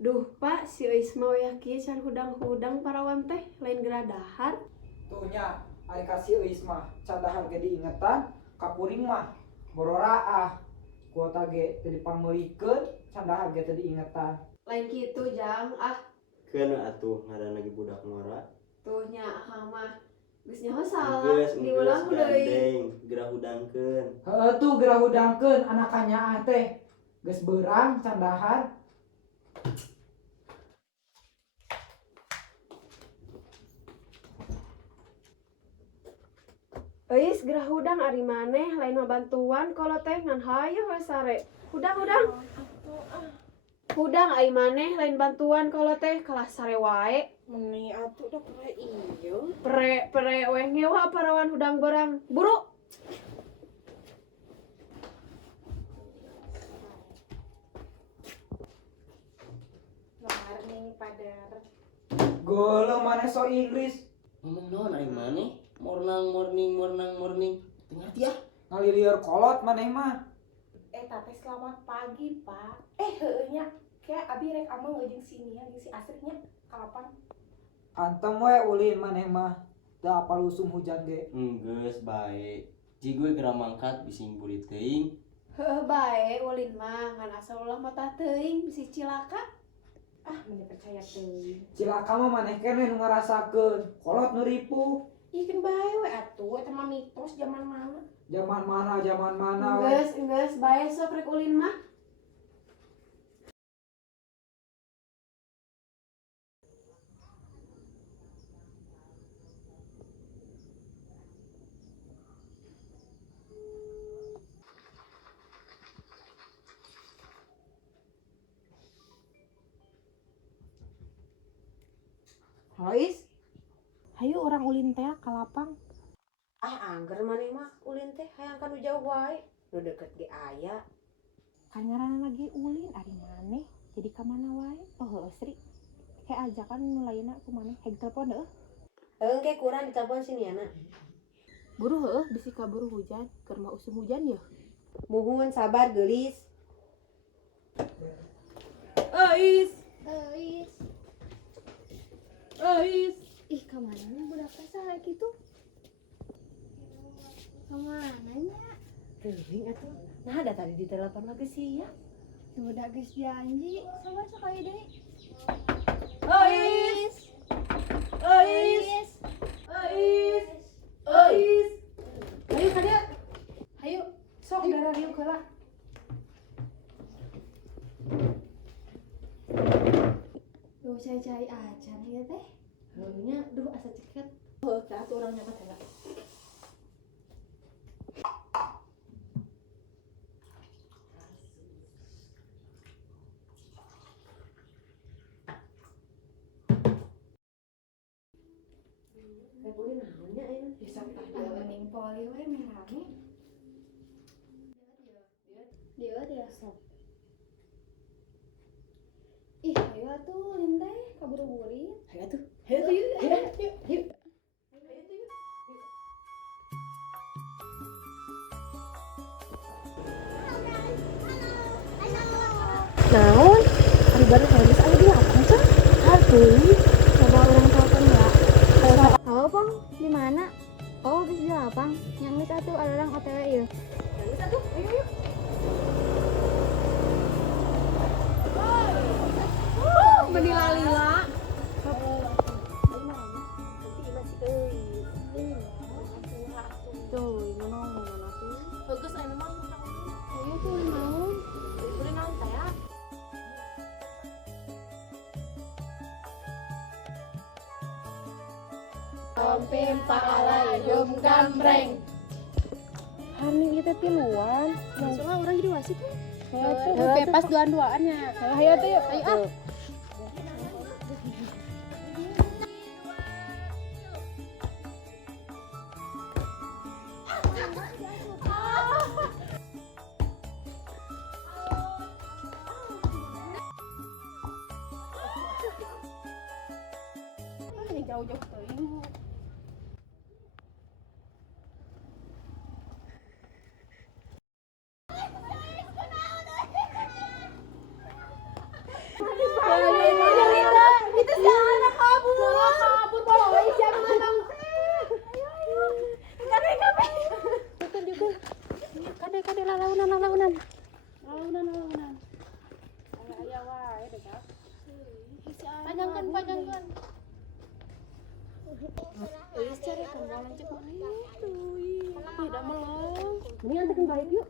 Duh, Pak, si Eus mah kieu can hudang-hudang parawan teh lain geradahan. Tuhnya ari kasih euis mah cadahar ge diingetan kapuring mah bororaah kuota ge teu dipameulikeun cadahar ge teu diingetan. Lain kitu jang, Keuna atuh ngaranna ge budak ngora. tuhnya akang mah geus nyaho salah, Enggeus diulang deui. gandeng, gerah hudangkeun. Heueuh tuh geura hudangkeun anak kanyaah teh geus beurang cadahar. Eus gerah hudang ari maneh lain mah bantuan kalau teh ngan hayu we sare. Hudang. Hudang ai maneh lain bantuan kalau teh kalah sare wae. Meni atuh dah pernah iyo. Pere we ngewa parawan hudang berang. Buru. Warning padar. Geuleuh maneh so Inggris Ngomong naon ari maneh? Morning. Teu ngarti ah. ngalilieur kolot maneh mah. Tapi selamat pagi Pak. Heueunya kayak abi rek amang jeung sini ya si asrinya kalapan. Antem we ulin maneh mah teu apal usum hujan ge. Enggeus bae. Ji gue gerah mangkat bising buri teuing. Heueuh bae ulin mah ngan asal ulah mata teuing bisi cilaka. Meni percaya teuing. Cilaka mah maneh keneh nu ngarasakeun kolot nu ripuh. Ih kan bae we atuh eta mah mitos zaman mana. Zaman mana we. Enggeus bae sok rek ulin mah. Lois. Hayu orang ulin teh ka lapang. Angger maneh mah ulin teh hayang kanu jauh wae. Nu deket ge aya. Kan ngaranna lagi ulin ari maneh jadi ka mana wae. Heueuh Sri. Kayak ajakan nu lainna ku maneh heg telepon deuh. Heung ke kurang ditelepon siniana. Buru heueuh bisi kaburu hujan, keur mah usum hujan ya. Muhun sabar geulis. Eus. Ih, kemana nih budak teh kayak gitu? Kemana nya? Teuing atuh. Nah, ada tadi di telepon lagi sih ya. Budak geus janji, sabar sekali deui. Eus. Hayu kada. Hayu sok dara rieu heula. Tuh cai-cai acan ya teh. Heunya duh asa ceket. Heueuh teh atuh urang nyaket heula. Rek ulin naonnya aya? Bisa Mending poli we merame. Dia sok. Ih, ayo atuh lin teh kaburu-buri. Hayu atuh. Hayu. Naon? Ari baru habis aya di lapang can. Hatuh. Coba orang telepon ya. Halo, Pong. Di mana? Oh, geus di lapang. Nyangis atuh ada orang OTW ieu. Benih lalila. Tuh, ngomong atuh. Bagus aya mah. Ayo tuh naon? Ulin naon teh ya? Ompim palayum gambreng. Hani kita tiluan. Soalnya orang jadi wasit tuh. Hayu tuh bebas duaan-duaannya. Hayu tuh yuk. Ayo ah. Ini jauh-jauh teuing. Ayo launan. Launan. Aya wae deh, Kak. Panjangkan. Cari kembang lanjut mana tuh. Tidak melong. Ini antarkan baik yuk.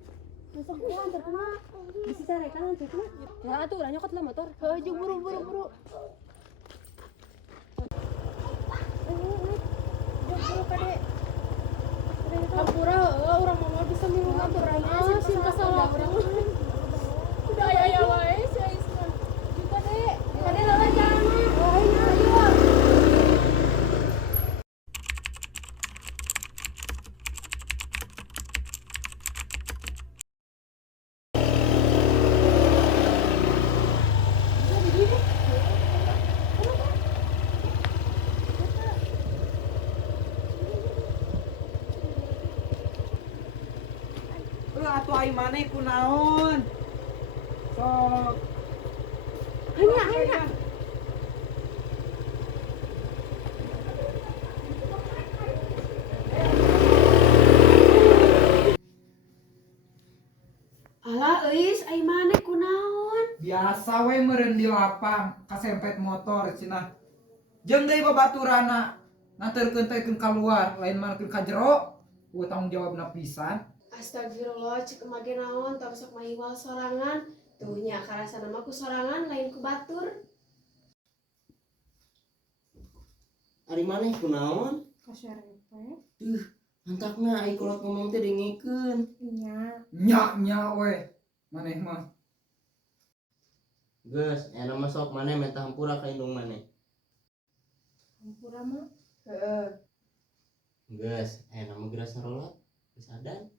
Besok gua antarkan mah. Bisa carekan antarkan. Ya atuh udah nyokot lah motor. Heuh, buru. Buru Kade. Kampura urang mah bisa minum aturan sih kasalah urang. Udah aya wae si Aisma. Kade lawan jalan mah. Ayo. Atuh ai maneh kunaon? Sok. Hanya. Alah euis ai maneh kunaon? Biasa we meureun di lapang kasempet motor cenah. Jeung deui babaturana nanteurkeun teh keun kaluar lain mah keun ka jero. Ku tanggung jawabna pisan. Astagfirullah, cek emage naon tong sok mahiwal sorangan. Tuh nya karasana mah ku sorangan lain ku batur. Ari maneh kunaon? Kasyarete. Antakna ai kolot ngomong teh dengikeun. Nya. Nya we. Maneh mah Geus, enak mah sok maneh minta hampura ka indung maneh. Hampura mah. Heeh. Geus, enak mah geura sarolot. Geus adan.